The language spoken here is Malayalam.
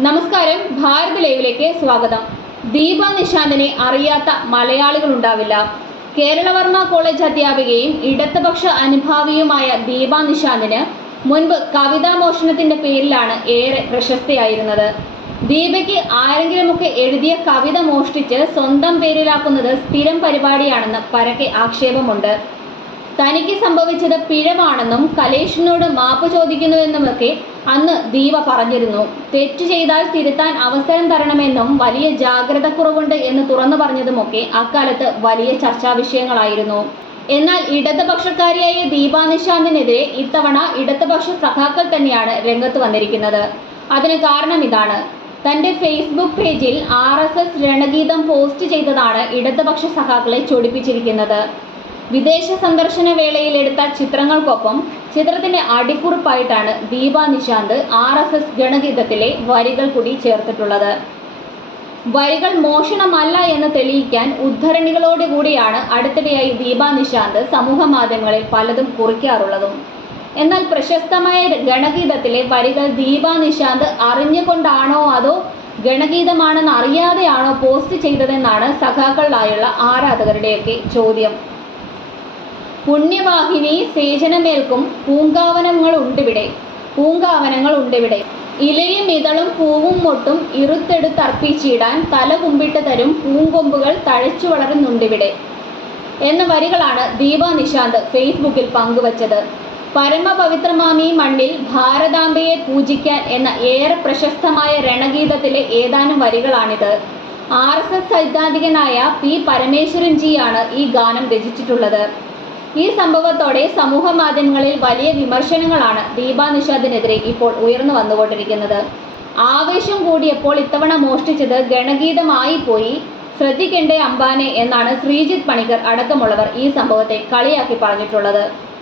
നമസ്കാരം, ഭാരത് ലൈവിലേക്ക് സ്വാഗതം. ദീപ നിശാന്തിനെ അറിയാത്ത മലയാളികളുണ്ടാവില്ല. കേരളവർമ്മ കോളേജ് അധ്യാപികയും ഇടതുപക്ഷ അനുഭാവിയുമായ ദീപ നിശാന്തിന് മുൻപ് കവിതാമോഷണത്തിന്റെ പേരിലാണ് ഏറെ പ്രശസ്തിയായിരുന്നത്. ദീപയ്ക്ക് ആരെങ്കിലുമൊക്കെ എഴുതിയ കവിത മോഷ്ടിച്ച് സ്വന്തം പേരിലാക്കുന്നത് സ്ഥിരം പരിപാടിയാണെന്ന് പരക്കെ ആക്ഷേപമുണ്ട്. തനിക്ക് സംഭവിച്ചത് പിഴവാണെന്നും കലേഷിനോട് മാപ്പ് ചോദിക്കുന്നുവെന്നുമൊക്കെ അന്ന് ദീപ പറഞ്ഞിരുന്നു. തെറ്റ് ചെയ്താൽ തിരുത്താൻ അവസരം തരണമെന്നും വലിയ ജാഗ്രത കുറവുണ്ട് എന്ന് തുറന്നു പറഞ്ഞതുമൊക്കെ അക്കാലത്ത് വലിയ ചർച്ചാ വിഷയങ്ങളായിരുന്നു. എന്നാൽ ഇടതുപക്ഷക്കാരിയായ ദീപ നിശാന്തിനെതിരെ ഇത്തവണ ഇടതുപക്ഷ സഖാക്കൾ തന്നെയാണ് രംഗത്ത് വന്നിരിക്കുന്നത്. അതിന് കാരണം ഇതാണ്. തന്റെ ഫേസ്ബുക്ക് പേജിൽ RSS രണഗീതം പോസ്റ്റ് ചെയ്തതാണ് ഇടതുപക്ഷ സഖാക്കളെ ചൊടിപ്പിച്ചിരിക്കുന്നത്. വിദേശ സന്ദർശന വേളയിൽ എടുത്ത ചിത്രങ്ങൾക്കൊപ്പം ചിത്രത്തിന്റെ അടിക്കുറിപ്പായിട്ടാണ് ദീപ നിശാന്ത് RSS ഗണഗീതത്തിലെ വരികൾ കൂടി ചേർത്തിട്ടുള്ളത്. വരികൾ മോഷണമല്ല എന്ന് തെളിയിക്കാൻ ഉദ്ധരണികളോടുകൂടിയാണ് അടുത്തിടെയായി ദീപ നിശാന്ത് സമൂഹ മാധ്യമങ്ങളിൽ പലതും കുറിക്കാറുള്ളതും. എന്നാൽ പ്രശസ്തമായ ഗണഗീതത്തിലെ വരികൾ ദീപ നിശാന്ത് അറിഞ്ഞുകൊണ്ടാണോ അതോ ഗണഗീതമാണെന്ന് അറിയാതെയാണോ പോസ്റ്റ് ചെയ്തതെന്നാണ് സഖാക്കളിലായുള്ള ആരാധകരുടെയൊക്കെ ചോദ്യം. പുണ്യവാഹിനി സേചനമേൽക്കും പൂങ്കാവനങ്ങളുണ്ടിവിടെ. ഇലയും ഇതളും പൂവും മൊട്ടും ഇറുത്തെടുത്തർപ്പിച്ചിടാൻ തല കുമ്പിട്ട് തരും പൂങ്കൊമ്പുകൾ തഴച്ചു വളരുന്നുണ്ടിവിടെ എന്ന വരികളാണ് ദീപ നിശാന്ത് ഫേസ്ബുക്കിൽ പങ്കുവച്ചത്. പരമപവിത്രമാമീ മണ്ണിൽ ഭാരതാംബയെ പൂജിക്കാൻ എന്ന ഏറെ പ്രശസ്തമായ രണഗീതത്തിലെ ഏതാനും വരികളാണിത്. RSS സൈദ്ധാന്തികനായ P പരമേശ്വരൻ ജിയാണ് ഈ ഗാനം രചിച്ചിട്ടുള്ളത്. ഈ സംഭവത്തോടെ സമൂഹ മാധ്യമങ്ങളിൽ വലിയ വിമർശനങ്ങളാണ് ദീപ നിശാന്തിനെതിരെ ഇപ്പോൾ ഉയർന്നു വന്നുകൊണ്ടിരിക്കുന്നത്. ആവേശം കൂടിയപ്പോൾ ഇത്തവണ മോഷ്ടിച്ചത് ഗണഗീതമായി പോയി, ശ്രദ്ധിക്കേണ്ടേ അംബാനെ എന്നാണ് ശ്രീജിത്ത് പണിക്കർ അടക്കമുള്ളവർ ഈ സംഭവത്തെ കളിയാക്കി പറഞ്ഞിട്ടുള്ളത്.